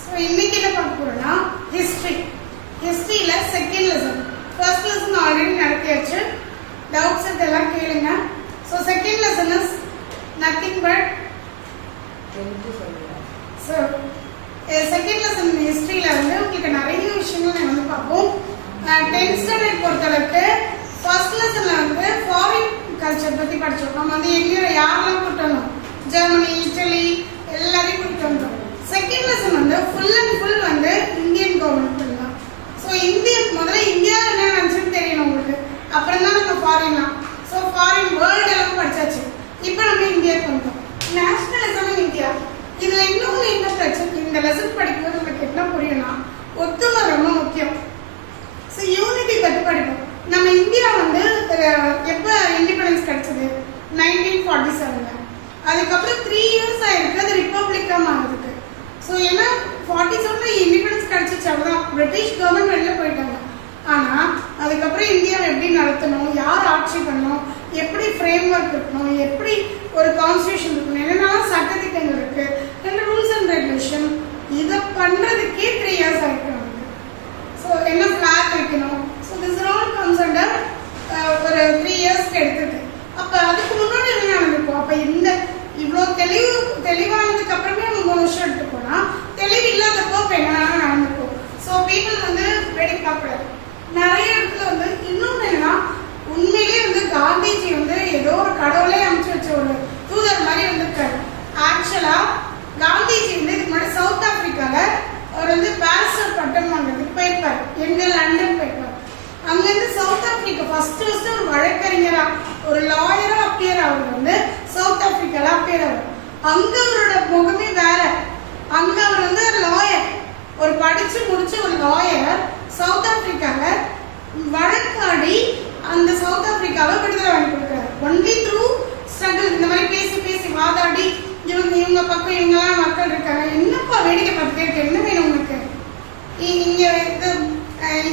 So இன்னைக்கு என்ன பார்க்க போறோம்னா ஹிஸ்டரி. ஹிஸ்டரியில second lesson. First lesson already நடத்தியாச்சு. டவுட்ஸ் இதெல்லாம் கேளுங்க. So second lesson is nothing but so second lesson ஹிஸ்டரியில வந்து உங்களுக்கு நிறைய விஷயங்கள் நம்ம வந்து பார்ப்போம். 10th ஸ்டாண்டர்ட் பொறுத்தளவுக்கு ஃபர்ஸ்ட் லெசன்ல வந்து ஃபாரின் கல்ச்சர் பத்தி படிச்சோம். நம்ம வந்து எங்கேயும் யாரெல்லாம் கூட்டு வந்தோம், ஜெர்மனி, இட்டலி எல்லாரையும் கூட்டு வந்தோம். செகண்ட் லெசன் வந்து ஃபுல் அண்ட் ஃபுல் வந்து இந்தியன் கவர்மெண்ட் தான். ஸோ முதல்ல இந்தியா என்ன நினைச்சுன்னு தெரியணும் உங்களுக்கு, அப்புறம் தான் நம்ம ஃபாரின்லாம். ஸோ ஃபாரின் வேர்ல்டு எல்லாம் படிச்சாச்சு. இப்போ நம்ம இந்தியாவுக்கு வந்தோம். Nationalism in India. இதுல இன்னொன்று என்ன பிரச்சனை, இந்த லெசன் படிக்கும்போது உங்களுக்கு என்ன புரியும்னா ஒத்துமை ரொம்ப முக்கியம். ஸோ யூனிட்டி பற்றி படிப்போம். நம்ம இந்தியா வந்து எப்போ இண்டிபெண்டன்ஸ் கிடைச்சது? 1947. அதுக்கப்புறம் 3 இயர்ஸ் ஆயிருக்கு அது ரிப்பப்ளிக்கா மாறதுக்கு. ஸோ ஏன்னா 47 இண்டிபெண்டன்ஸ் கிடைச்சிச்சு, அவ்வளோதான். பிரிட்டிஷ் கவர்மெண்ட் வெளில போயிட்டாங்க. ஆனால் அதுக்கப்புறம் இந்தியாவை எப்படி நடத்தணும், யார் ஆட்சி பண்ணணும், எப்படி ஃப்ரேம் ஒர்க் இருக்கணும், எப்படி ஒரு கான்ஸ்டியூஷன் இருக்கணும், என்னென்னலாம் சட்டத்திட்டங்கள் இருக்கு, ரூல்ஸ் அண்ட் ரெகுலேஷன், இதை பண்ணுறதுக்கே 3 இயர்ஸ் ஆயிருக்கு நமக்கு. ஸோ என்ன ஃபிளாக் வைக்கணும், so this all comes under ஒரு 3 இயர்ஸ்க்கு எடுத்துருக்கு. அப்போ அதுக்கு முன்னாடி என்ன நடந்திருக்கும்? அப்போ இந்த இவ்வளோ தெளிவானதுக்கு அப்புறமே நம்ம 3 வருஷம் எடுத்துக்கோனா தெளிவு இல்லாதப்போ இப்போ என்னென்ன நடந்திருக்கும். ஸோ பீப்புள் வந்து வேடிக்கை பார்க்கக்கூடாது. நிறைய இடத்துல வந்து இன்னொன்று என்னன்னா, உண்மையிலேயே வந்து காந்திஜி வந்து ஏதோ ஒரு கடவுளே அனுப்பிச்சு வச்ச ஒரு தூதர் மாதிரி வந்திருக்காரு. ஆக்சுவலா காந்திஜி வந்து இதுக்கு முன்னாடி சவுத் ஆப்பிரிக்கால அவர் வந்து பாரிஸ்டர் பட்டம் வாங்குறதுக்கு போயிருப்பார். எங்க லண்டன் போயிருப்பார். அங்கிருந்து சவுத் ஆப்பிரிக்கா ஃபர்ஸ்ட் ஒரு வழக்கறிஞரா, ஒரு லாயரா அப்பியர் அவர் வந்து சவுத் ஆப்பிரிக்கால அப்பியர் அவர். அங்க அவரோட முகமே வேற. அங்க அவர் வந்து லாயர், ஒரு படிச்சு முடிச்ச ஒரு லாயர் சவுத் ஆப்பிரிக்கால வழக்காடி அந்த சவுத் ஆப்பிரிக்காவை விடுதலை வாங்கி கொடுக்குறாரு. Only through struggle. இந்த மாதிரி பேசி வாதாடி இவங்க பக்கம் இவங்கெல்லாம் மக்கள் இருக்காங்க, என்னப்பா வேடிக்கை பார்த்துட்டே இருக்கு, என்ன வேணும் உங்களுக்கு, இங்க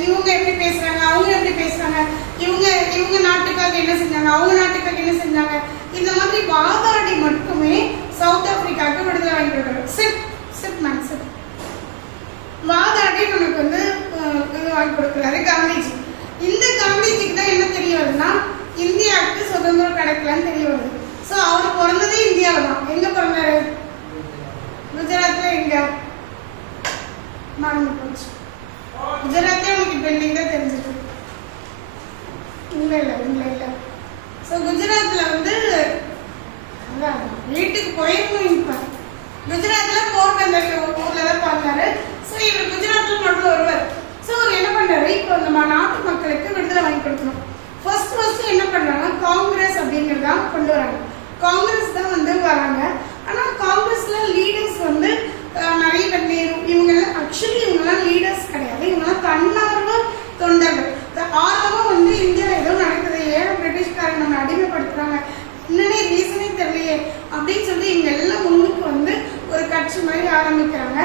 இவங்க எப்படி பேசுறாங்க, அவங்க எப்படி பேசுறாங்க, இவங்க நாட்டுக்காக என்ன செஞ்சாங்க, அவங்க நாட்டுக்காக என்ன செஞ்சாங்க, இந்த மாதிரி வாதாடி மட்டுமே சவுத் ஆப்பிரிக்காவுக்கு விடுதலை வாங்கி கொடுக்குறாரு. சிட் வாதாடி நமக்கு வந்து இது வாங்கி கொடுக்குறாரு காந்திஜி. இந்த காந்திஜிக்கு தான் என்ன தெரிய வருதுன்னா, இந்தியாவுக்கு சுதந்திரம் கிடைக்கலன்னு தெரிய வருது. ஸோ அவர் பிறந்ததே இந்தியாவில் தான். எங்க பிறந்தாரு? குஜராத்ல. எங்க மறந்து போச்சு. குஜராத்தே உங்களுக்கு பெண்டிங் தான் தெரிஞ்சிருக்கு. இல்லை. ஸோ குஜராத்ல வந்து வீட்டுக்கு போயிருக்கணும். இப்போ குஜராத்ல போர்பந்தர் ஊர்ல தான் பிறந்தாரு. ஸோ இவர் குஜராத்ல மட்டும் வருவார். ஸோ அவர் என்ன பண்றாரு, இப்போ நம்ம நாட்டு மக்களுக்கு விடுதலை வாங்கி கொடுக்கணும். ஃபர்ஸ்ட் என்ன பண்றாங்க, காங்கிரஸ் அப்படிங்கிறதா கொண்டு வராங்க. காங்கிரஸ் தான் வந்து வராங்க. ஆனால் காங்கிரஸ்ல லீடர்ஸ் வந்து நிறைய பேர், நேரு, இவங்கெல்லாம் ஆக்சுவலி இவங்கெல்லாம் லீடர்ஸ் கிடையாது. இவங்கெல்லாம் தன்னார்வ தொண்டர்கள். ஆர்வமா வந்து இந்தியாவில் ஏதோ நடக்குது, ஏன் பிரிட்டிஷ்காரங்க நம்ம அடிமைப்படுத்துறாங்க, என்னன்னே ரீசனே தெரியலையே அப்படின்னு சொல்லி இவங்க எல்லாம் முன்னுக்கு வந்து ஒரு கட்சி மாதிரி ஆரம்பிக்கிறாங்க.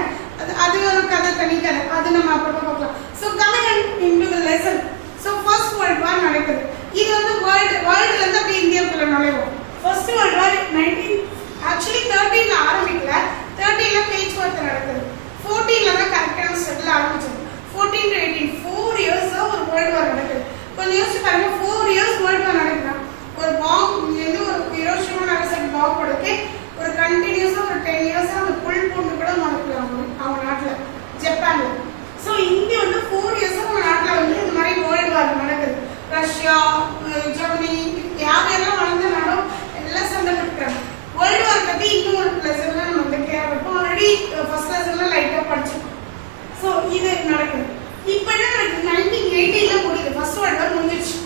அது ஒரு கதை, தனி கதை, அது நம்ம அப்புறமா பார்க்கலாம். So coming into the lesson. So first world war நடக்குது. இது வந்து வேர்ல்டுல இருந்து அப்படி இந்தியாவுக்குள்ள நுழைவோம். ஃபர்ஸ்ட் வேர்ல்ட் வார் 13 ஆரம்பிக்கல. 13 பேச்சுவார்த்தை நடக்குது. 14 தான் கரெக்டான ஸ்டெப்ல ஆரம்பிச்சது. 14 to 18 4 இயர்ஸ் ஒரு வேர்ல்ட் வார் நடக்குது. கொஞ்சம் யோசிச்சு பாருங்க, 4 இயர்ஸ் வேர்ல்ட் வார் நடக்குது. ஒரு பாம்பு வந்து ஒரு ஹிரோஷிமா நாகசாகி பாம்பு போடுறதுக்கு ஒரு கண்டினியூஸா ஒரு 10 இயர்ஸா அந்த புல் பூண்டு கூட நடக்கலாம் அவங்க நாட்டுல, ஜப்பான்ல. ஸோ இங்க வந்து 4 இயர்ஸா அவங்க நாட்டுல வந்து இந்த மாதிரி வேர்ல்ட் வார் நடக்குது. ரஷ்யா, ஜெர்மனி, யாரெல்லாம் வளர்ந்தனாலும் எல்லாம் சண்டை போட்டுக்கிறாங்க. வேர்ல்டு வார் பத்தி இன்னும் ஒரு லெசன்ல நம்ம வந்து கேட்போம். ஆல்ரெடி ஃபர்ஸ்ட் லெசன்ல லைட்டா படிச்சிருக்கோம். ஸோ இது நடக்குது. இப்போ என்ன நடக்குது, 1918ல முடியுது. ஃபர்ஸ்ட் வேர்ல்டு வார் முடிஞ்சிச்சு.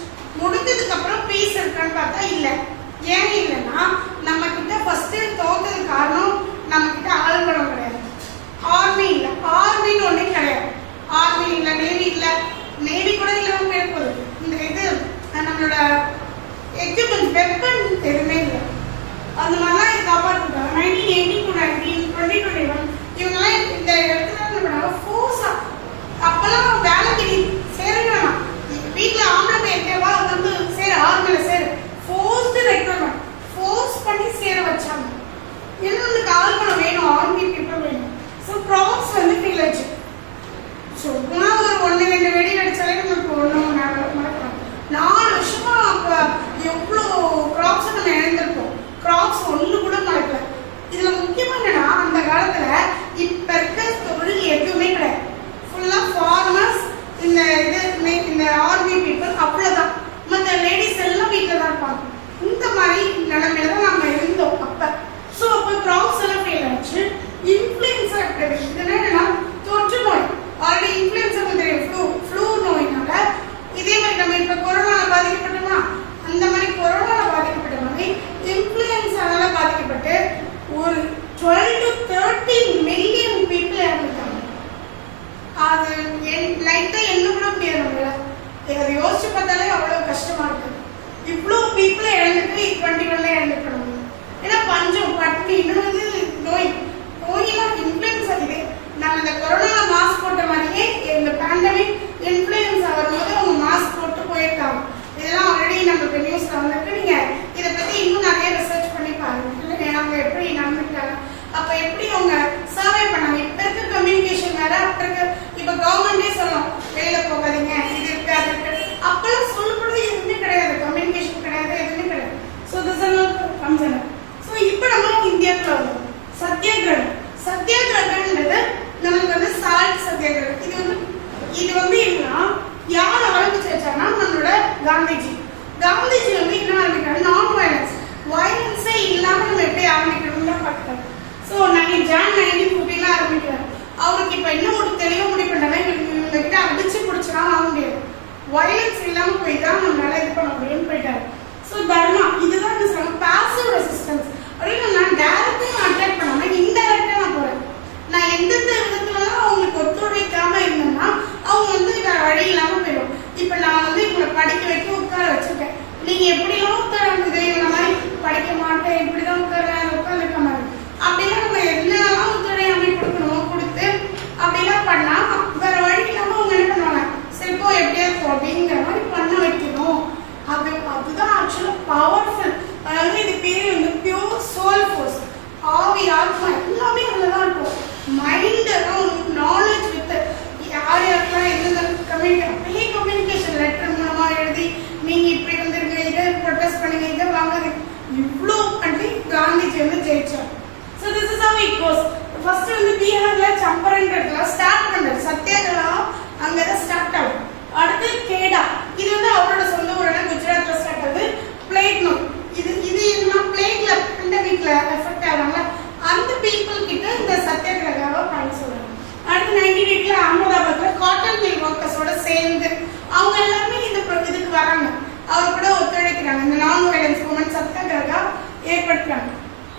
முடிஞ்சதுக்கு அப்புறம் பீஸ் இருக்கான்னு பார்த்தா இல்லை. ஏன் இல்லைன்னா, நம்ம கிட்ட ஃபர்ஸ்ட் தோத்தது காரணம் நம்ம கிட்ட ஆள்பலம் கிடையாது, ஆர்மி இல்லை. ஆர்மின்னு ஒன்றே கிடையாது. ஆர்மி இல்லை, நேவி இல்லை. நேவி கூட இல்லாமல் போயிருப்போது. இந்த இது நம்மளோட எக்யூப்மெண்ட், வெப்பன் எதுவுமே இல்லை. அந்த மாதிரிலாம் இது காப்பாற்றுறாங்க. 1918 to 2021 இவங்கெல்லாம் இந்த இடத்துல என்ன பண்ணாங்க, ஃபோர்ஸா அப்பெல்லாம் வேலைக்கு சேரணும். வீட்டில் ஆம்பளை பேருக்கேவா வந்து சேர, ஆர்மியில சேர, ஃபோர்ஸ்டு ரெக்ரூட்மெண்ட், ஃபோர்ஸ் பண்ணி சேர வச்சாங்க. என்ன ஆள் பணம் வேணும், ஆர்மி பீப்புள் நம்மளுக்கு நியூஸ்ல வந்துட்டு நீங்க இதை பத்தி இன்னும் நிறைய ரிசர்ச் பண்ணி பாருங்க. அவங்க எப்படி நடந்துட்டாங்க, அப்ப எப்படி அவங்க சர்வே பண்ணாங்க. இப்ப இருக்க கம்யூனிகேஷன் வேற, அப்ப இருக்க இப்ப கவர்மெண்டே சொல்லலாம் வெளியில போகாதீங்க, இது இருக்கு அது இருக்கு. அப்பெல்லாம் சொல்லக்கூட எதுவுமே கிடையாது, கம்யூனிகேஷன் கிடையாது, எதுவுமே கிடையாது. So this comes in. So இப்போ நம்ம இந்தியாவுக்குள்ள வரும் சத்தியாகிரகம். சத்தியாகிரகம்ன்றது நமக்கு வந்து சால்ட் சத்தியாகிரகம். இது வந்து என்னன்னா யார் ஆரம்பிச்சு வச்சாங்கன்னா நம்மளோட காந்திஜி. காந்திஜி வந்து என்ன ஆரம்பிக்கிறாரு, நான் வயலன்ஸே இல்லாம நம்ம எப்படி ஆரம்பிக்கணும்னு தான் பார்த்தாரு. ஸோ ஜான் 1914 ஆரம்பிக்கிறார். அவருக்கு இப்போ என்ன ஒரு தெளிவாக முடிவு பண்ணாங்க, இவங்க கிட்ட அடிச்சு பிடிச்சலாம் ஆக முடியாது, வயலன்ஸ் இல்லாம போய் தான் நம்மளால இது பண்ண முடியும்னு போயிட்டாரு. ஸோ தர்மா இதுதான் என்ன சொல்றாங்க, பாசிவ் ரெசிஸ்டன்ஸ். அப்படின்னு நான் டைரக்டா அட்டாக் பண்ணாம இன்டைரக்டா நான் போறேன். நான் எந்தெந்த விதத்துலலாம் அவங்களுக்கு ஒத்துழைக்காம இருந்தேன்னா அவங்க வந்து வேற வழி இல்லாம போயிடும். இப்ப நான் வந்து இவங்களை படிக்க வைக்க உட்கார வச்சிருக்கேன், நீங்க எப்படிலாம் உட்காராங்க இந்த மாதிரி படிக்க மாட்டேன், இப்படிதான் உட்காந்துருக்க மாதிரி அப்படிலாம் நம்ம என்னெல்லாம் ஒத்துழையாமை கொடுக்கணுமோ கொடுத்து அப்படிலாம் பண்ணா வேற வழி இல்லாம அவங்க என்ன பண்ணுவாங்க, சரிப்போ எப்படியாவது அப்படிங்கிற மாதிரி பண்ண வைக்கணும். அதுதான் ஆக்சுவலா பவர்ஃபுல். அதாவது இது பேரு வந்து பியூர் சோல் ஃபோர்ஸ். ஆவி ஆத்மா எல்லாமே அதுலதான் இருக்கும். மைண்ட் நாலேஜ் வித் யார் யாருக்கெல்லாம் எந்தெந்த கம்யூனிகேஷன் லெட்டர் மூலமா எழுதி நீங்க இப்படி வந்துருங்க, இதை ப்ரொடெஸ்ட் பண்ணுங்க, இதை வாங்குறது, இவ்வளோ பண்ணி காந்திஜி வந்து ஜெயிச்சார். So this is how it goes. First வந்து பீகார்ல சம்பரன்றதுல ஸ்டார்ட் பண்ணாரு சத்தியாகிரகம், அங்கதான் ஸ்டார்ட் ஆகும். அடுத்து கேடா, இது வந்து அவரோட சொந்த ஊரான குஜராத்ல ஸ்டார்ட் ஆகுது. பிளேக் நோய், இது என்ன பிளேக்ல பெண்டமிக்ல எஃபெக்ட் ஆகிறாங்களா அந்த பீப்புள் கிட்ட இந்த சத்தியாகிரகாவை பண்ண சொல்றாங்க. அடுத்து 1980 அகமதாபாத்ல காட்டன் மில் ஒர்க்கர்ஸோட சேர்ந்து அவங்க எல்லாருமே இதுக்கு வராங்க, அவர் கூட ஒத்துழைக்கிறாங்க. இந்த நான் வயலன்ஸ் மூவ்மெண்ட் சத்தியாகிரகா ஏற்படுத்துறாங்க.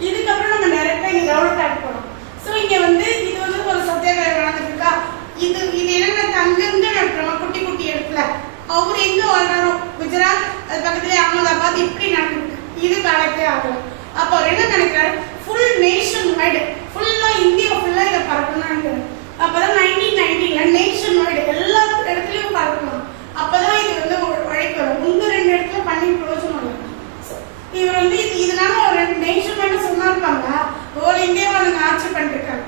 இதுக்கப்புறம் நம்ம டைரக்டா இங்க டெவலப் போறோம். ஸோ இங்க வந்து இது வந்து ஒரு சத்தியாகிரகம் நடந்துட்டு இருக்கா. இது என்னென்ன அங்கங்க நடக்கிறோம் குட்டி குட்டி இடத்துல. அவர் எங்க வாழ்றாரோ குஜராத், அது பக்கத்துலேயே அகமதாபாத், இப்படி நடந்துருக்கு. இது கலெக்டே ஆகலாம். அப்போ அவர் என்ன நினைக்கிறாரு, ஃபுல் நேஷன் வைடு ஃபுல்லா இந்தியா ஃபுல்லா இதை பறக்கணும்னு நினைக்கிறாரு. அப்பதான் 1990 நேஷன் வைடு எல்லா இடத்துலயும் பறக்கணும். அப்பதான் இது வந்து வழிக்கு வரும். உங்க 2 இடத்துல பண்ணி பிரயோஜனம் இல்லை. இவர் வந்து இதனால ஒரு நேஷன் வைடு சொன்னா இருப்பாங்க, ஹோல் இந்தியாவை அவங்க ஆட்சி பண்ணிருக்காங்க.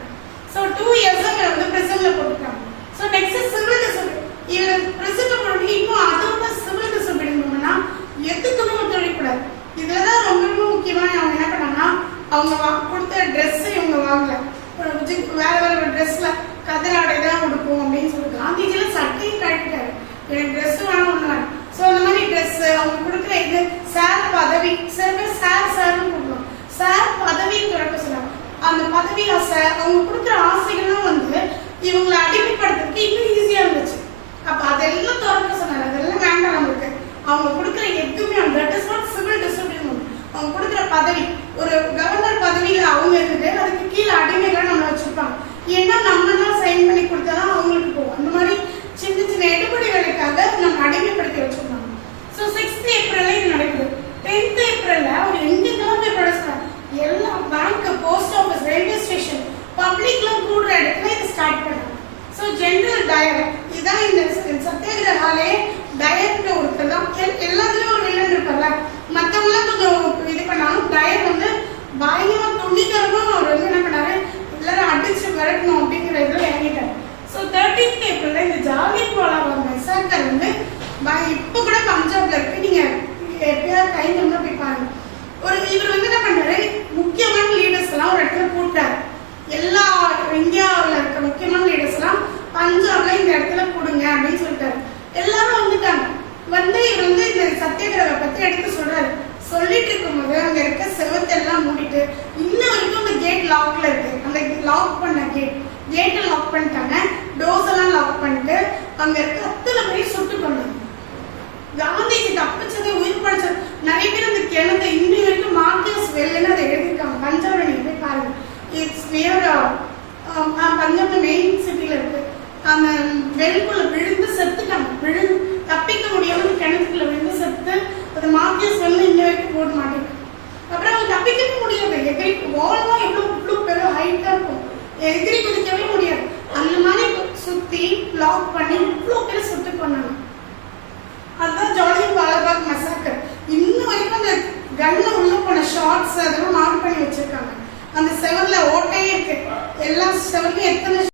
ஸோ 2 years வந்து பிரிசன்ல போட்டுருக்காங்க. So next civil discipline. இவர் பிரிசன்ல போட்டு இன்னும் அதோட சிவில் டிசிப்ளின் மூலம்னா எதுக்குமே ஒத்துழைக்கூடாது. இதுலதான் ரொம்ப ரொம்ப முக்கியமான அவங்க என்ன பண்ணாங்கன்னா, அவங்க கொடுத்த ட்ரெஸ் இவங்க வாங்கல, வேற வேற ட்ரெஸ்ல கதராடை தான் கொடுப்போம் அப்படின்னு சொல்லி காந்திஜியில சட்டையும் கட்டிட்டாரு, எனக்கு ட்ரெஸ் வேணும் ஒண்ணு வேணும். ஸோ அந்த மாதிரி ட்ரெஸ் அவங்க கொடுக்குற இது சார் பதவி, சில பேர் சார்னு கொடுக்கணும், சார் பதவி துறக்க சொன்னாங்க. அந்த பதவி ஆசை அவங்க கொடுக்குற ஆசைகள்லாம் வந்து இவங்களை அடிமைப்படுத்துறதுக்கு இன்னும் ஈஸியா இருந்துச்சு. அப்ப அதெல்லாம் துறக்க சொன்னாங்க, அதெல்லாம் வேண்டாம் நம்மளுக்கு. அவங்க கொடுக்குற எதுவுமே that is not civil discipline. அவங்க கொடுக்குற பதவி ஒரு கவர்னர் பதவியில அவங்க இருந்துட்டு அதுக்கு கீழே அடிமைகள் நம்மளை வச்சிருப்பாங்க. ஏன்னா நம்ம தான் சைன் பண்ணி கொடுத்தாதான் அவங்களுக்கு போகும். அந்த மாதிரி சின்ன சின்ன எடுபடி வேலைக்காக நம்ம அடிமைப்படுத்தி வச்சிருந்தாங்க. ஸோ 6th ஏப்ரல்ல இது நடக்குது. 10th ஏப்ரல்ல அவங்க எங்கெல்லாம் போய் ப்ரொடெஸ்ட் எல்லா bank, post office, railway station, பப்ளிக்லாம் கூடுற இடத்துல இதை ஸ்டார்ட் பண்ணாங்க. ஸோ ஜெனரல் டயர் இதுதான் இந்த சத்தியாகிரகாலே டயர்ன்ற ஒருத்தர் தான். எல்லாத்துலயும் ஒரு வில்லன் இருப்பார்ல, மற்றவங்களாம் கொஞ்சம் இது பண்ணாலும் டயர் வந்து பயங்கரமா துணிகரமா அவர் வந்து என்ன பண்ணாரு, எல்லாரும் அடிச்சு விரட்டணும் அப்படிங்கிற இதில் இறங்கிட்டாரு. ஸோ 13th ஏப்ரல்ல இந்த ஜாலியன் வாலாபாக் மெசாக்கர் வந்து இப்போ கூட பஞ்சாப்ல இருக்கு, நீங்க எப்பயாவது டைம் இருந்தா போய் பாருங்க. இவர் வந்து என்ன பண்றாரு, முக்கியமான லீடர்ஸ் எல்லாம் ஒரு இடத்துல கூட்டாரு. எல்லா இந்தியாவில் இருக்க முக்கியமான லீடர்ஸ் எல்லாம் பஞ்சாப்ல இந்த இடத்துல கொடுங்க அப்படின்னு சொல்லிட்டாரு. எல்லாரும் வந்துட்டாங்க. வந்து இவர் வந்து இந்த சத்தியாகிரக பத்தி எடுத்து சொல்றாரு. சொல்லிட்டு இருக்கும்போது அங்க இருக்க செவத்தெல்லாம் மூடிட்டு இன்ன வரைக்கும் அந்த கேட் லாக்ல இருக்கு. அந்த லாக் பண்ண கேட்டை லாக் பண்ணிட்டாங்க, டோர்ஸ் எல்லாம் லாக் பண்ணிட்டு அங்க இருக்க அத்தனை பேர் சுட்டு கொண்டாங்க. காந்திஜி தப்பிச்சதை உயிர் படைச்சது. நிறைய பேர் அந்த கிணத்தை இன்னி வரைக்கும் மார்க்கஸ் வெல்லுன்னு அதை எழுதியிருக்காங்க. பஞ்சாப்ல நீங்க போய் பாருங்க. இட்ஸ் நியர் பஞ்சாப்ல மெயின் சிட்டில இருக்கு. அந்த வெல்குள்ள விழுந்து செத்துட்டாங்க. தப்பிக்க முடியாம கிணத்துக்குள்ள விழுந்து செத்து அது மார்க்கஸ் வெல்ல இன்ன வரைக்கும் போட மாட்டேங்க. அப்புறம் அவங்க தப்பிக்கவே முடியாது. எகிரி வால்லாம் இவ்வளவு பெரிய ஹைட்டா இருக்கும், எகிரி குதிக்கவே முடியாது. அந்த மாதிரி சுத்தி லாக் பண்ணி இவ்வளவு பேர் சுட்டு கொண்டாங்க. அதுதான் ஜாலியன் வாலாபாக் மெசாக்கர். கண்ணு உள்ள போன ஷார்ட்ஸ் அதெல்லாம் மார்க் பண்ணி வச்சிருக்காங்க. அந்த செவர்ல ஓட்டையே இருக்கு. எல்லா செவர்லயும் எத்தனை